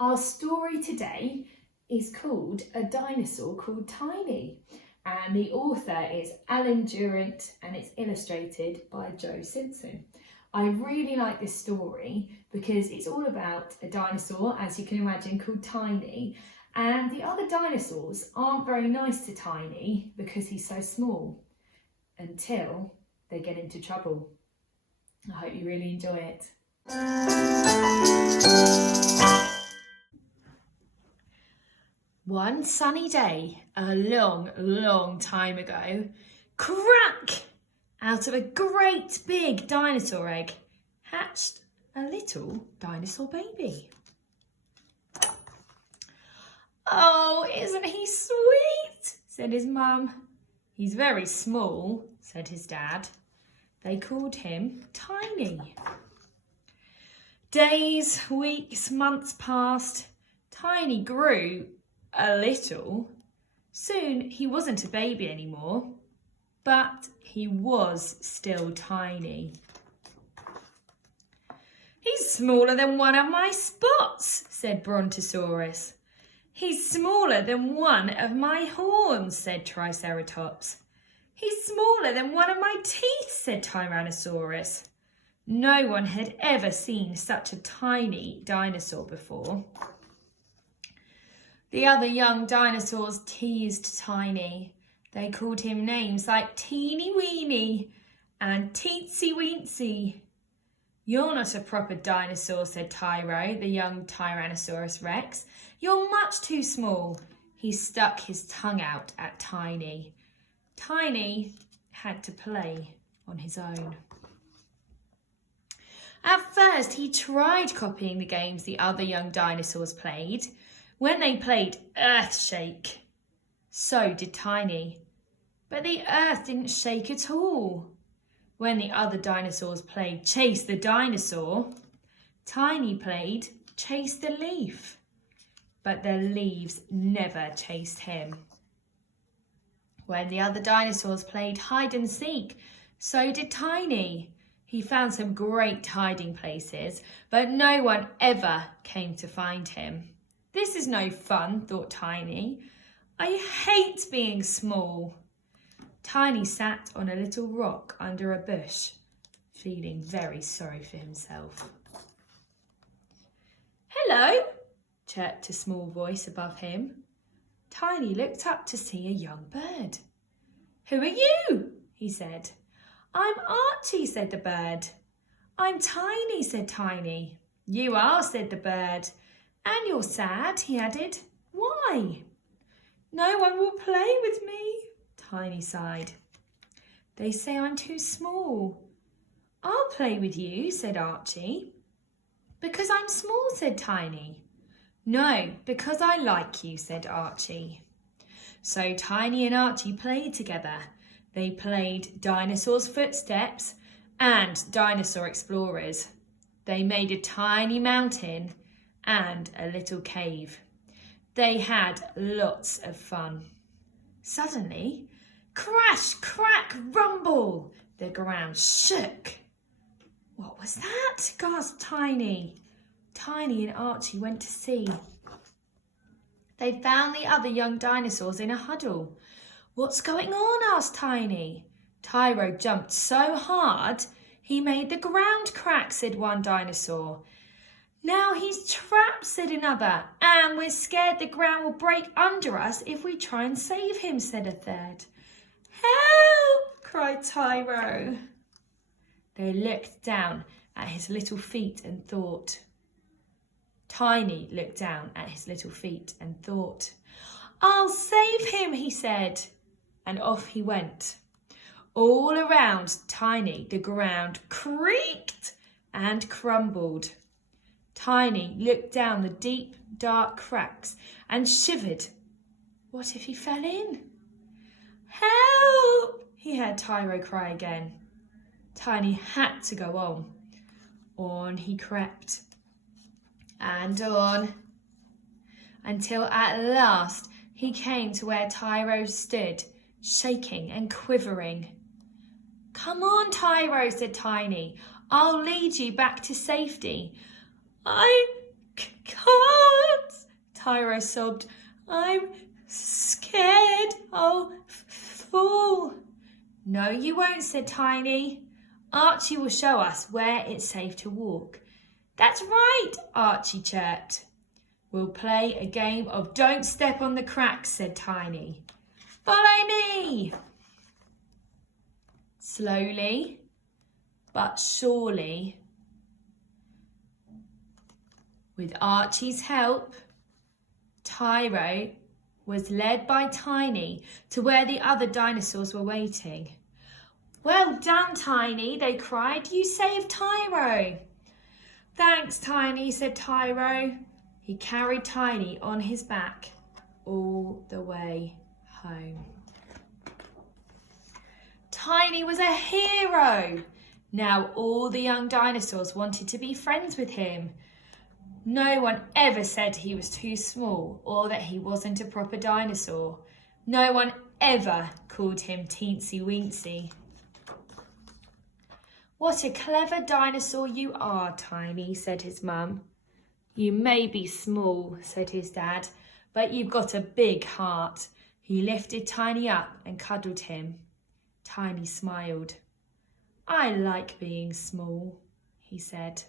Our story today is called A Dinosaur Called Tiny, and the author is Alan Durant and it's illustrated by Joe Simpson. I really like this story because it's all about a dinosaur, as you can imagine, called Tiny, and the other dinosaurs aren't very nice to Tiny because he's so small until they get into trouble. I hope you really enjoy it. One sunny day, a long, long time ago, crack! Out of a great big dinosaur egg hatched a little dinosaur baby. "Oh, isn't he sweet?" said his mum. "He's very small," said his dad. They called him Tiny. Days, weeks, months passed. Tiny grew a little. Soon he wasn't a baby anymore, but he was still tiny. "He's smaller than one of my spots," said Brontosaurus. "He's smaller than one of my horns," said Triceratops. "He's smaller than one of my teeth," said Tyrannosaurus. No one had ever seen such a tiny dinosaur before. The other young dinosaurs teased Tiny. They called him names like Teeny Weeny and Teensy Weensy. "You're not a proper dinosaur," said Tyro, the young Tyrannosaurus Rex. "You're much too small." He stuck his tongue out at Tiny. Tiny had to play on his own. At first, he tried copying the games the other young dinosaurs played. When they played Earthshake, so did Tiny. But the earth didn't shake at all. When the other dinosaurs played Chase the Dinosaur, Tiny played Chase the Leaf. But the leaves never chased him. When the other dinosaurs played hide and seek, so did Tiny. He found some great hiding places, but no one ever came to find him. "This is no fun," thought Tiny. "I hate being small." Tiny sat on a little rock under a bush, feeling very sorry for himself. "Hello," chirped a small voice above him. Tiny looked up to see a young bird. "Who are you?" he said. "I'm Archie," said the bird. "I'm Tiny," said Tiny. "You are," said the bird. "And you're sad," he added. "Why?" "No one will play with me," Tiny sighed. "They say I'm too small." "I'll play with you," said Archie. "Because I'm small," said Tiny. "No, because I like you," said Archie. So Tiny and Archie played together. They played Dinosaur's Footsteps and Dinosaur Explorers. They made a tiny mountain and a little cave. They had lots of fun. Suddenly, crash, crack, rumble, the ground shook. "What was that?" gasped Tiny. Tiny and Archie went to see. They found the other young dinosaurs in a huddle. "What's going on?" asked Tiny. "Tyro jumped so hard he made the ground crack," said one dinosaur. "Now he's trapped," said another, "and we're scared the ground will break under us if we try and save him," said a third. "Help!" cried Tyro. They looked down at his little feet and thought. Tiny looked down at his little feet and thought. "I'll save him," he said, and off he went. All around Tiny, the ground creaked and crumbled. Tiny looked down the deep, dark cracks and shivered. What if he fell in? "Help!" he heard Tyro cry again. Tiny had to go on. On he crept, and on, until at last he came to where Tyro stood, shaking and quivering. "Come on, Tyro," said Tiny. "I'll lead you back to safety." I can't, Tyro sobbed. I'm scared I'll fall. No, you won't, said Tiny. Archie will show us where it's safe to walk. That's right, Archie chirped. We'll play a game of don't step on the cracks, said Tiny. Follow me. Slowly but surely, with Archie's help, Tyro was led by Tiny to where the other dinosaurs were waiting. Well done, Tiny, they cried. You saved Tyro. Thanks, Tiny, said Tyro. He carried Tiny on his back all the way home. Tiny was a hero. Now all the young dinosaurs wanted to be friends with him. No one ever said he was too small or that he wasn't a proper dinosaur. No one ever called him Teensy Weensy. What a clever dinosaur you are, Tiny, said his mum. You may be small, said his dad, but you've got a big heart. He lifted Tiny up and cuddled him. Tiny smiled. I like being small, he said.